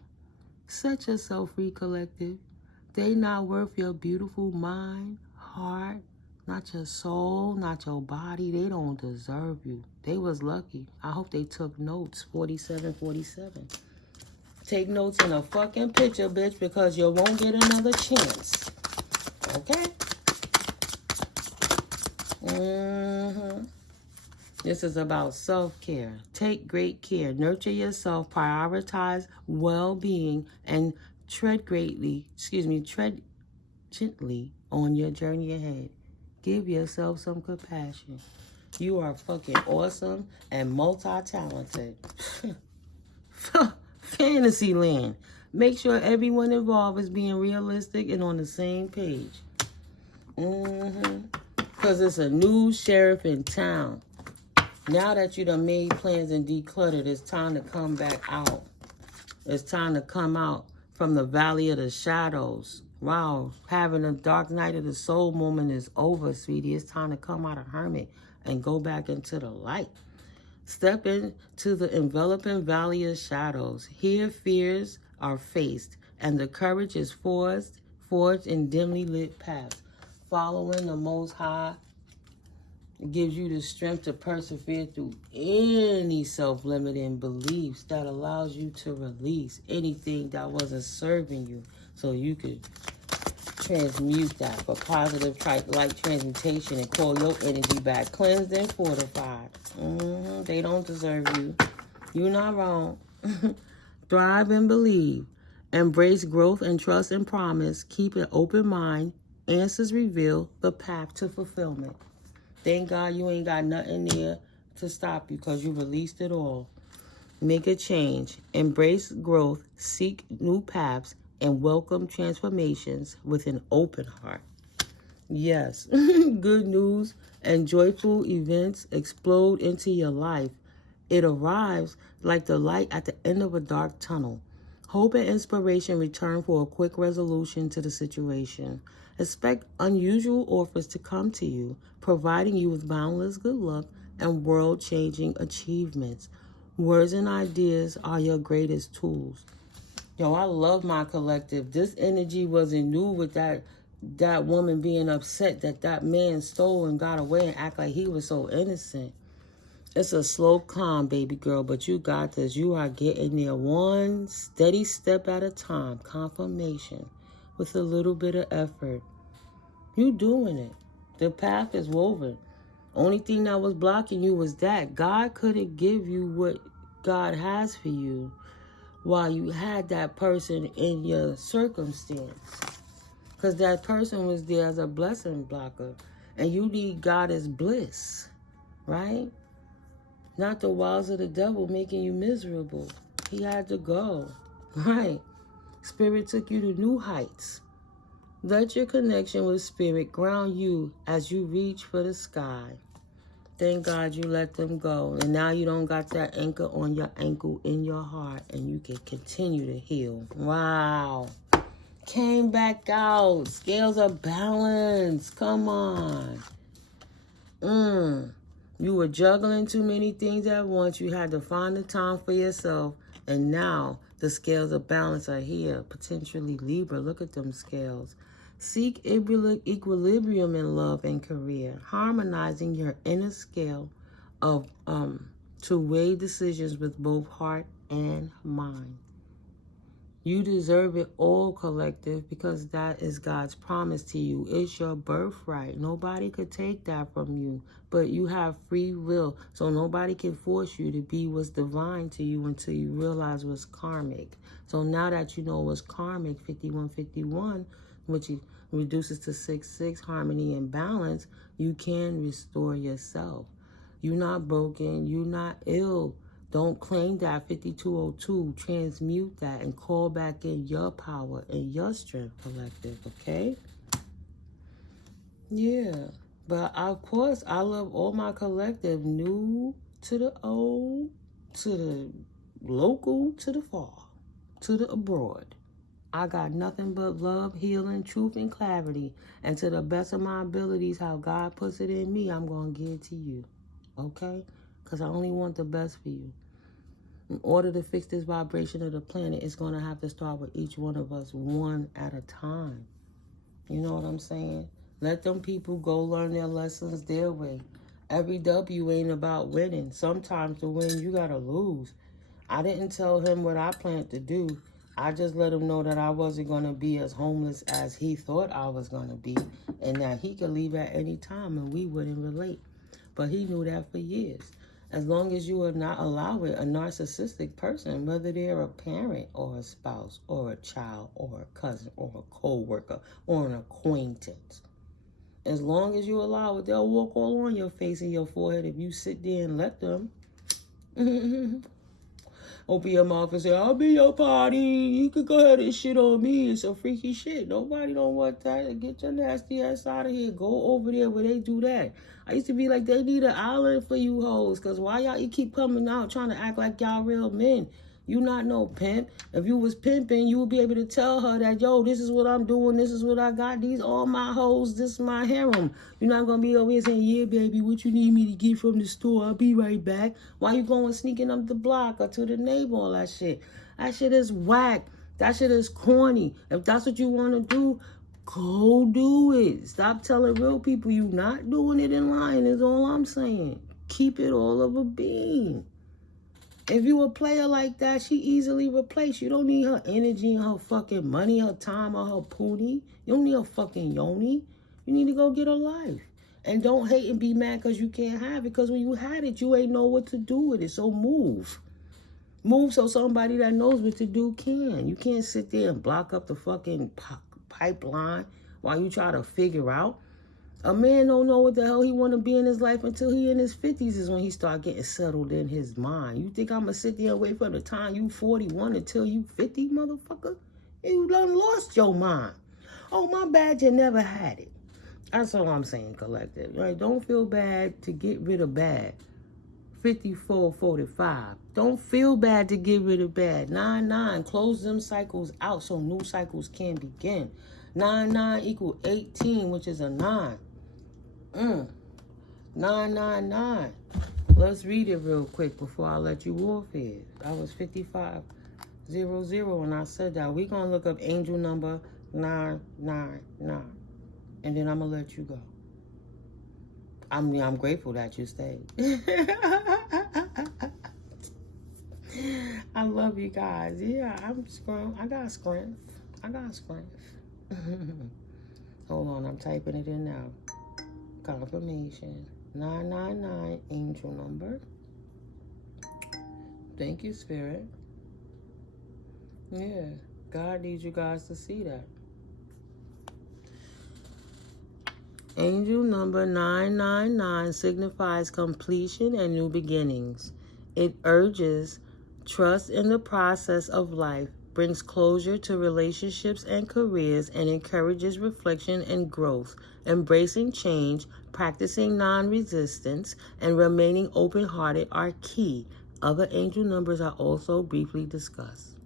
Set yourself free, collective. They not worth your beautiful mind, heart, not your soul, not your body. They don't deserve you. They was lucky. I hope they took notes. 47. Take notes in a fucking picture, bitch, because you won't get another chance. Okay? This is about self-care. Take great care. Nurture yourself. Prioritize well-being and tread gently on your journey ahead. Give yourself some compassion. You are fucking awesome and multi-talented. Fantasyland. Make sure everyone involved is being realistic and on the same page. Because it's a new sheriff in town. Now that you done made plans and decluttered, it's time to come back out. It's time to come out from the valley of the shadows. Wow, having a dark night of the soul moment is over, sweetie. It's time to come out of hermit and go back into the light. Step into the enveloping valley of shadows. Here fears are faced, and the courage is forged in dimly lit paths. Following the Most High gives you the strength to persevere through any self-limiting beliefs that allows you to release anything that wasn't serving you so you could transmute that for positive light transmutation and call your energy back cleansed and fortified. They don't deserve you. You're not wrong. Thrive and believe. Embrace growth and trust and promise. Keep an open mind Answers reveal the path to fulfillment. Thank God you ain't got nothing there to stop you because you released it all. Make a change. Embrace growth. Seek new paths. And welcome transformations with an open heart. Yes, good news and joyful events explode into your life. It arrives like the light at the end of a dark tunnel. Hope and inspiration return for a quick resolution to the situation. Expect unusual offers to come to you, providing you with boundless good luck and world-changing achievements. Words and ideas are your greatest tools. Yo, I love my collective. This energy wasn't new with that woman being upset that man stole and got away and act like he was so innocent. It's a slow calm, baby girl, but you got this. You are getting there one steady step at a time. Confirmation with a little bit of effort. You doing it. The path is woven. Only thing that was blocking you was that God couldn't give you what God has for you while you had that person in your circumstance. Because that person was there as a blessing blocker. And you need God as bliss, right? Not the wiles of the devil making you miserable. He had to go, right? Spirit took you to new heights. Let your connection with Spirit ground you as you reach for the sky. Thank God you let them go. And now you don't got that anchor on your ankle in your heart. And you can continue to heal. Wow. Came back out. Scales are balanced. Come on. You were juggling too many things at once. You had to find the time for yourself. And now the scales of balance are here. Potentially Libra. Look at them scales. Seek equilibrium in love and career, harmonizing your inner scale of to weigh decisions with both heart and mind. You deserve it all, collective, because that is God's promise to you. It's your birthright. Nobody could take that from you, but you have free will, so nobody can force you to be what's divine to you until you realize what's karmic. So now that you know what's karmic, 5151, which reduces to 66, harmony and balance, you can restore yourself. You're not broken. You're not ill. Don't claim that 5202. Transmute that and call back in your power and your strength, collective, okay? Yeah. But, of course, I love all my collective, new to the old, to the local, to the far, to the abroad. I got nothing but love, healing, truth, and clarity. And to the best of my abilities, how God puts it in me, I'm going to give it to you. Okay? Because I only want the best for you. In order to fix this vibration of the planet, it's going to have to start with each one of us one at a time. You know what I'm saying? Let them people go learn their lessons their way. Every W ain't about winning. Sometimes to win, you got to lose. I didn't tell him what I planned to do. I just let him know that I wasn't going to be as homeless as he thought I was going to be, and that he could leave at any time and we wouldn't relate. But he knew that for years. As long as you are not allowing a narcissistic person, whether they're a parent or a spouse or a child or a cousin or a co-worker or an acquaintance, as long as you allow it, they'll walk all on your face and your forehead if you sit there and let them. Open your mouth and say, I'll be your party. You could go ahead and shit on me. It's a freaky shit. Nobody don't want that. Get your nasty ass out of here. Go over there where they do that. I used to be like, they need an island for you hoes. Because why y'all you keep coming out trying to act like y'all real men? You not no pimp. If you was pimping, you would be able to tell her that, yo, this is what I'm doing. This is what I got. These all my hoes. This is my harem. You're not going to be over here saying, yeah, baby, what you need me to get from the store? I'll be right back. Why you going sneaking up the block or to the neighbor, all that shit? That shit is whack. That shit is corny. If that's what you want to do, go do it. Stop telling real people you not doing it and lying is all I'm saying. Keep it all of a bean. If you a player like that, she easily replaced. You don't need her energy and her fucking money, her time, or her poonie. You don't need her fucking yoni. You need to go get a life. And don't hate and be mad because you can't have it. Because when you had it, you ain't know what to do with it. So move. Move so somebody that knows what to do can. You can't sit there and block up the fucking pipeline while you try to figure out. A man don't know what the hell he want to be in his life until he in his 50s is when he start getting settled in his mind. You think I'm going to sit there and wait for the time you 41 until you 50, motherfucker? You done lost your mind. Oh, my bad, you never had it. That's all I'm saying, collective. Right? Don't feel bad to get rid of bad. 54, 45. Don't feel bad to get rid of bad. 9, close them cycles out so new cycles can begin. 9 equal 18, which is a 9. 9. Let's read it real quick before I let you off here. That was 5500 when I said that. We're going to look up angel number 999. And then I'm going to let you go. I'm grateful that you stayed. I love you guys. Yeah, I'm strong. I got strength. Hold on, I'm typing it in now. Confirmation. 999, angel number. Thank you, Spirit. Yeah, God needs you guys to see that. Angel number 999 signifies completion and new beginnings. It urges trust in the process of life, brings closure to relationships and careers, and encourages reflection and growth. Embracing change, practicing non-resistance, and remaining open-hearted are key. Other angel numbers are also briefly discussed.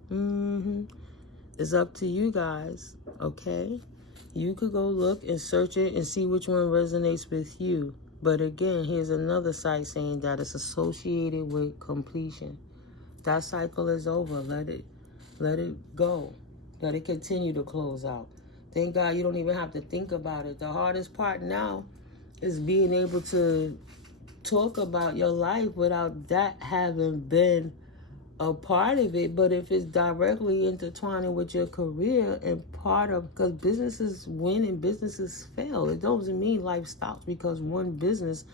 It's up to you guys, okay? You could go look and search it and see which one resonates with you. But again, here's another site saying that it's associated with completion. That cycle is over. Let it go. Let it continue to close out. Thank God you don't even have to think about it. The hardest part now is being able to talk about your life without that having been a part of it. But if it's directly intertwining with your career and part of, because businesses win and businesses fail. It doesn't mean life stops because one business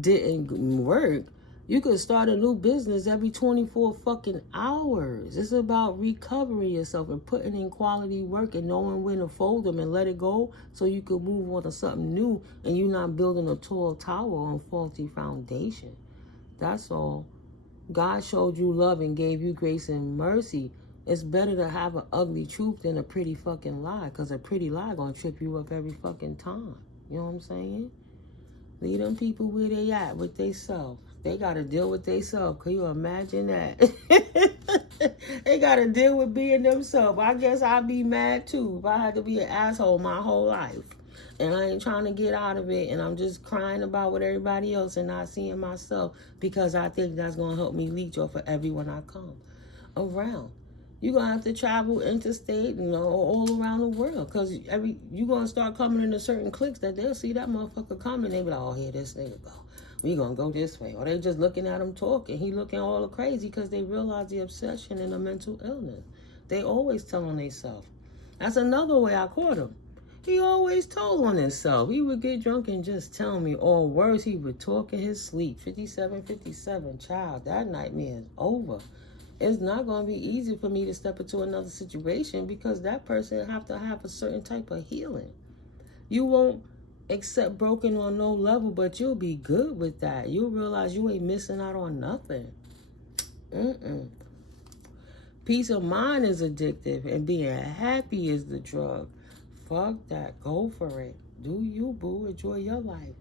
didn't work. You could start a new business every 24 fucking hours. It's about recovering yourself and putting in quality work and knowing when to fold them and let it go so you can move on to something new and you're not building a tall tower on faulty foundation. That's all. God showed you love and gave you grace and mercy. It's better to have an ugly truth than a pretty fucking lie, because a pretty lie gonna trip you up every fucking time. You know what I'm saying? Leave them people where they at with they self. They got to deal with they self. Can you imagine that? They got to deal with being themselves. I guess I'd be mad too if I had to be an asshole my whole life. And I ain't trying to get out of it. And I'm just crying about with everybody else and not seeing myself because I think that's going to help me leech off of everyone I come around. You're going to have to travel interstate, all around the world. Because you're going to start coming into certain cliques that they'll see that motherfucker coming. They be like, oh, here this nigga go. We going to go this way. Or they just looking at him talking. He looking all crazy because they realize the obsession and the mental illness. They always telling themselves. That's another way I caught him. He always told on himself. He would get drunk and just tell me all words. He would talk in his sleep. 57, child. That nightmare is over. It's not going to be easy for me to step into another situation because that person have to have a certain type of healing. You won't accept broken on no level, but you'll be good with that. You'll realize you ain't missing out on nothing. Peace of mind is addictive, and being happy is the drug. Fuck that. Go for it. Do you, boo. Enjoy your life.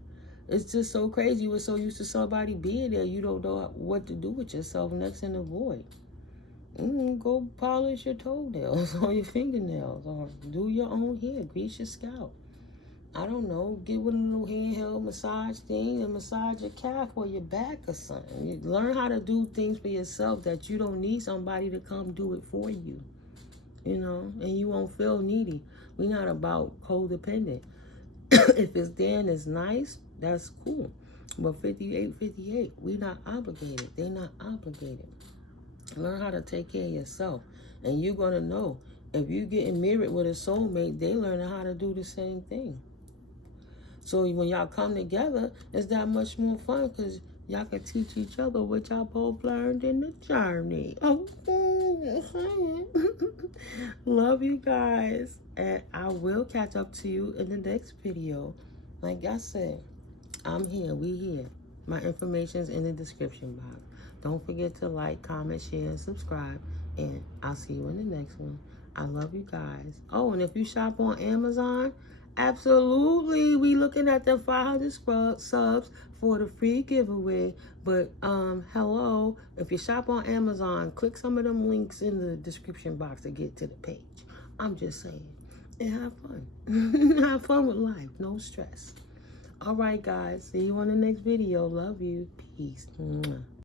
It's just so crazy. You were so used to somebody being there, you don't know what to do with yourself next in the void. Go polish your toenails or your fingernails, or do your own hair. Grease your scalp. I don't know. Get one of the little handheld massage things and massage your calf or your back or something. You learn how to do things for yourself that you don't need somebody to come do it for you. And you won't feel needy. We're not about codependent. If it's there and it's nice, that's cool. But 58, we not obligated. They're not obligated. Learn how to take care of yourself. And you're going to know. If you're getting married with a soulmate, they learning how to do the same thing. So when y'all come together, it's that much more fun because Y'all can teach each other what y'all both learned in the journey. Oh, love you guys. And I will catch up to you in the next video. Like I said, I'm here. We here. My information's in the description box. Don't forget to like, comment, share, and subscribe. And I'll see you in the next one. I love you guys. Oh, and if you shop on Amazon, absolutely, we looking at the 500 subs for the free giveaway. But hello, if you shop on Amazon, click some of them links in the description box to get to the page. I'm just saying, and have fun. Have fun with life, no stress. All right, guys, see you on the next video. Love you. Peace. Mwah.